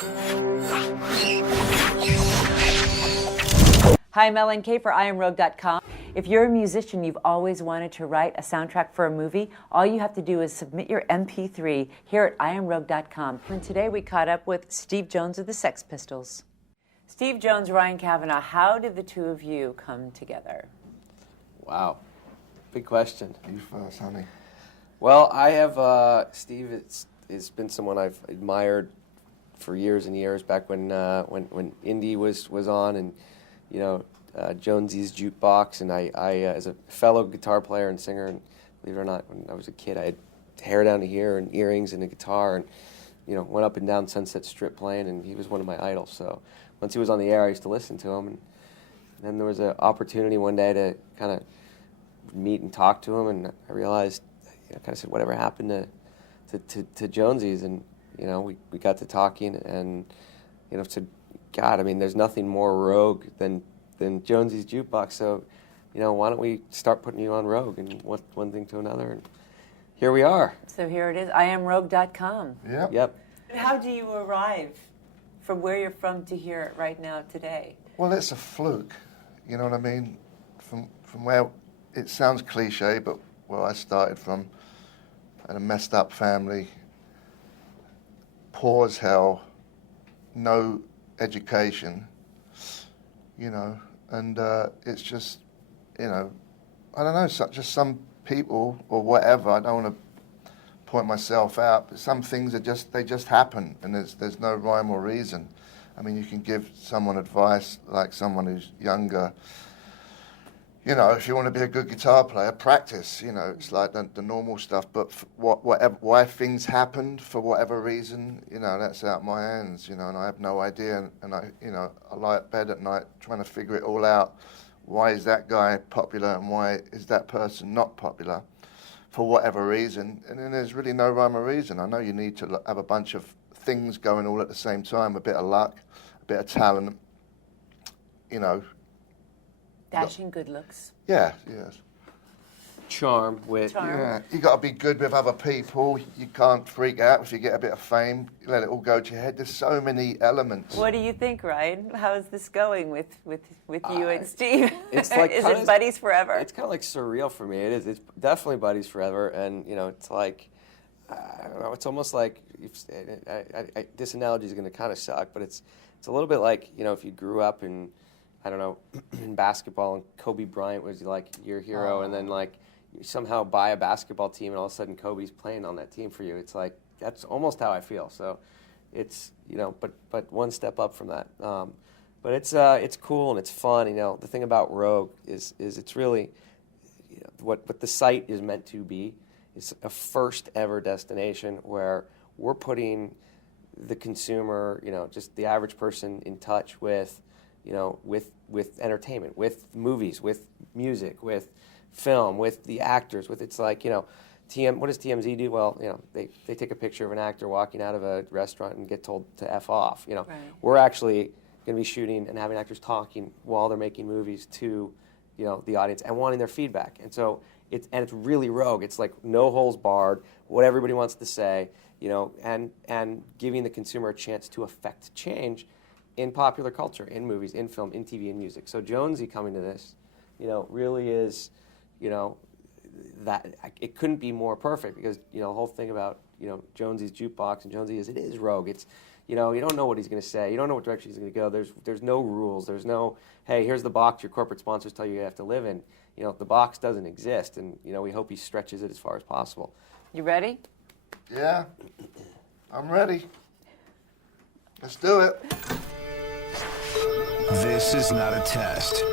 Hi, I'm Ellen Kay for IamRogue.com. If you're a musician, you've always wanted to write a soundtrack for a movie, all you have to do is submit your MP3 here at IamRogue.com. And today we caught up with Steve Jones of the Sex Pistols. Steve Jones, Ryan Kavanaugh, how did the two of you come together? Wow, big question. You first, honey. Well, I have, Steve has been someone I've admired for years and years, back when Indy was on, and Jonesy's Jukebox, and I as a fellow guitar player and singer, and believe it or not, when I was a kid, I had hair down to here and earrings and a guitar, and went up and down Sunset Strip playing, and he was one of my idols. So once he was on the air, I used to listen to him, and then there was an opportunity one day to kind of meet and talk to him, and I realized, kind of said, whatever happened to Jonesy's, and we got to talking, and said, God, I mean, there's nothing more Rogue than Jonesy's Jukebox. So, why don't we start putting you on Rogue, and one thing to another, and here we are. So here it is, IamRogue.com. Yep. How do you arrive from where you're from to here right now today? Well, it's a fluke. You know what I mean? From where it sounds cliche, but where I started from, I had a messed up family, poor as hell, no education, and it's just, I don't know, just some people or whatever, I don't want to point myself out, but some things they just happen, and there's no rhyme or reason. I mean, you can give someone advice, like someone who's younger, if you want to be a good guitar player, practice, it's like the normal stuff, but why things happened for whatever reason, that's out of my hands, and I have no idea, and I lie at bed at night trying to figure it all out. Why is that guy popular and why is that person not popular for whatever reason? And then there's really no rhyme or reason. I know you need to have a bunch of things going all at the same time, a bit of luck, a bit of talent, Dashing good looks. Yeah, yes. Charm, wit. Yeah, you got to be good with other people. You can't freak out if you get a bit of fame. You let it all go to your head. There's so many elements. What do you think, Ryan? How is this going with you and Steve? It's like is it buddies forever? It's kind of like surreal for me. It is. It's definitely buddies forever, and it's like, I don't know. It's almost like this analogy is going to kind of suck, but it's a little bit like if you grew up in, I don't know, in basketball, and Kobe Bryant was like your hero, and then like you somehow buy a basketball team, and all of a sudden Kobe's playing on that team for you. It's like, that's almost how I feel. So it's, but one step up from that. But it's cool and it's fun. The thing about Rogue is it's really, what the site is meant to be. It's a first ever destination where we're putting the consumer, just the average person, in touch with, with entertainment, with movies, with music, with film, with the actors, with, it's like, what does TMZ do? Well, they take a picture of an actor walking out of a restaurant and get told to F off. Right. We're actually going to be shooting and having actors talking while they're making movies to, the audience and wanting their feedback. And so it's really Rogue. It's like no holes barred, what everybody wants to say, and giving the consumer a chance to affect change in popular culture, in movies, in film, in TV, in music. So Jonesy coming to this, really is, that it couldn't be more perfect, because the whole thing about Jonesy's Jukebox and Jonesy it is Rogue. It's you don't know what he's going to say, you don't know what direction he's going to go. There's no rules. There's no, hey, here's the box your corporate sponsors tell you have to live in. The box doesn't exist, and we hope he stretches it as far as possible. You ready? Yeah, I'm ready. Let's do it. This is not a test.